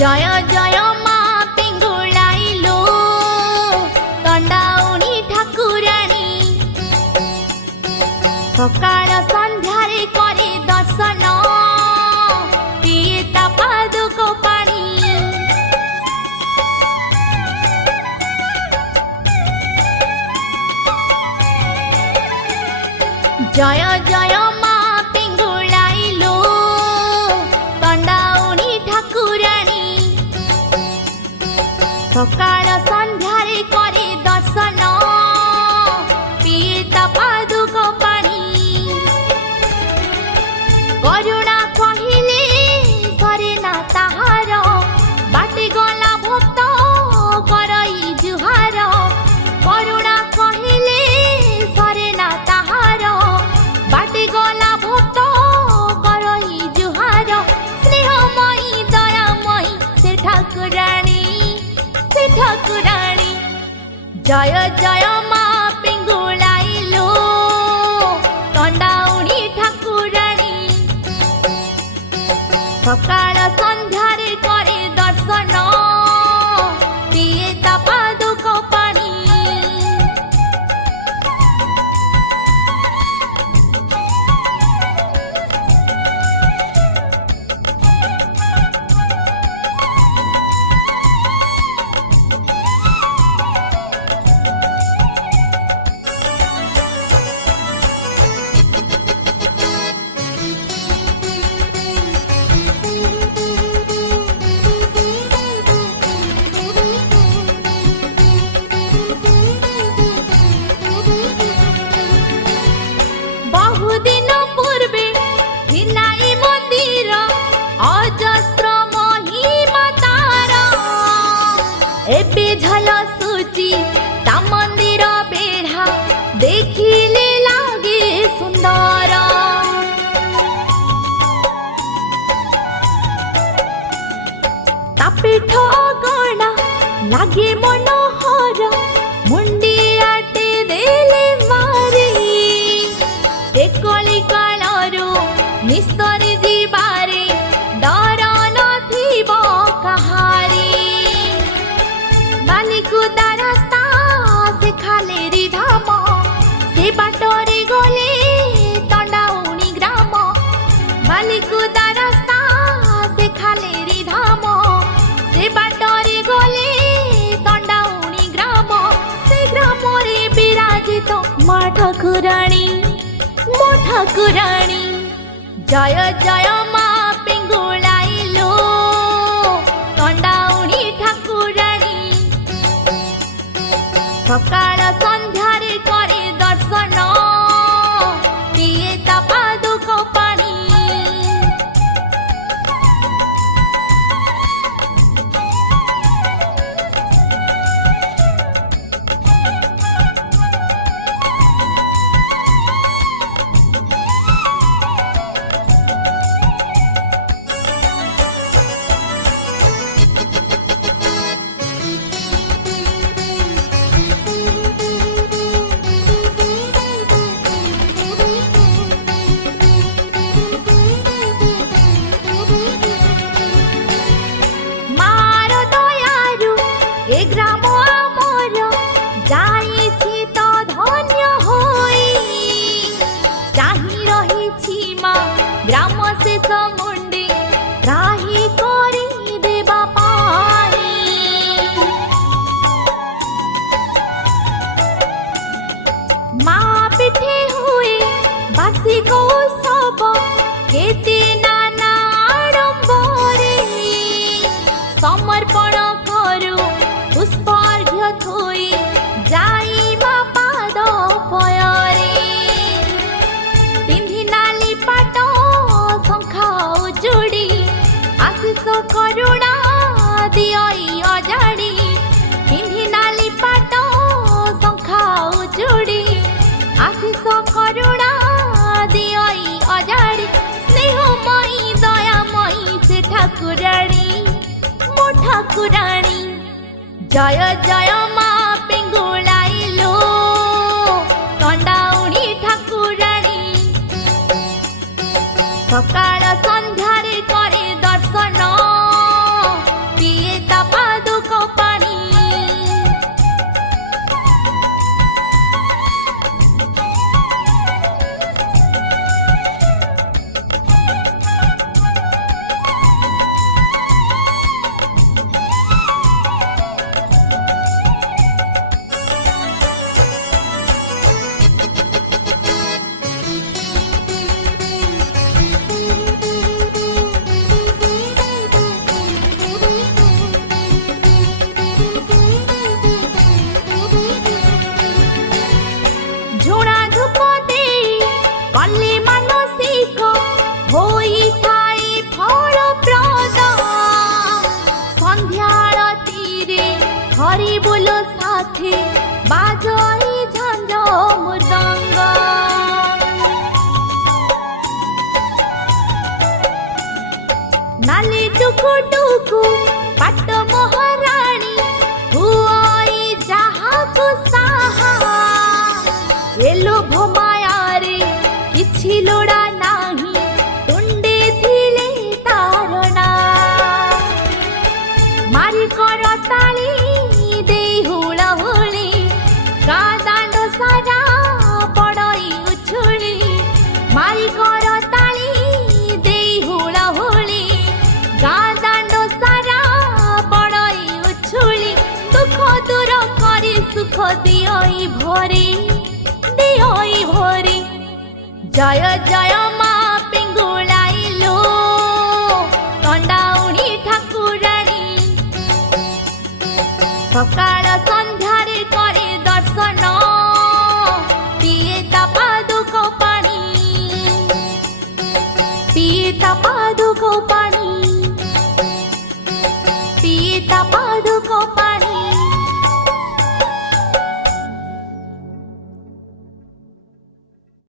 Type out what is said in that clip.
जय जय मा पिंगुलाइलो तंडाउनी ठाकुराणी सकाळ संध्यारे करे दर्शन पिए ता पादुक पाणी जय जय मा पिंगुलाइलो तंडाउनी ठाकुराणी सकाळ संध्यारे करे दर्शन पिए ता पादुक पाणी करुणा कहिले सरे ना ताहार बाटे गला भक्त करई जुहार करुणा कहिले सरे ना ताहार बाटे गला भक्त करई जुहार स्नेहमयी दयामयी से ठाकुराणी जय जय मा पिंगुलाइलो तंडाउनी ठाकुराणी सकाळ संध्यारे करे दर्शन पिए ता पादुक पाणी बहुदिन पूर्वे हिलाई मंदिर अजस्र महिमा तार एबे झलसुची ता मंदिर बेढ़ा देखिले लागे सुंदर ता पीठ गणा लागे मनोहर मुंडियाटे देले मारी एकली कालरू निस्तरी जीवारे डर नथिब कहारी बालिकुदा रास्ता से खालेरी धाम से बाटरे गले तंडाउनी ग्राम बालिकुदा रास्ता से खालेरी धाम से बाटरे गले तंडाउनी ग्राम से ग्राम रे विराजित मा ठाकुराणी जय जय मा पिंगुलाइलो तंडाउनी ठाकुराणी सकाळ संध्यारे करे दर्शन पिए ता पादुक पाणी ग्राम से समुंडे राही करी देबा पाई माँ पिठे हुए बासी को सब केते नाना आडंबरे समर्पण करू पुष्पार्घ्य थोई जाई मा पाद पयरे पिंधी नाली पाट जोड़ी आशीष करुणा दियई अजाड़ी पिंधी नाली पाट शंखा जोड़ी आशीष करुणा दियई अजाड़ी स्नेहमयी दयामयी से ठाकुराणी मो ठाकुराणी जय जय मा पिंगुलाइलो तंडाउनी ठाकुराणी सकाळ संध्यारे करे दर्शन हरि बोलो साथी बाजई झंझ मृदंग नाली टुकु टुकु पाट महाराणी हुई जहा को साहा एलो भमायारे किछि लोड़ा नाही तुंडे थिले तारणा मारी करताली दे हुला हुली गादांड सारा पड़ई उछुली मारी करताली दे हुला हुली गादांड सारा पड़ई उछुली दुख दूर करी सुख दियई भरी जय जय मा पिंगुलाइलो तंडाउणी ठाकुराणी सकाळ संध्यारे करे दर्शन पिए ता पादुक पाणी पिए ता पादुक पाणी पिए ता पादुक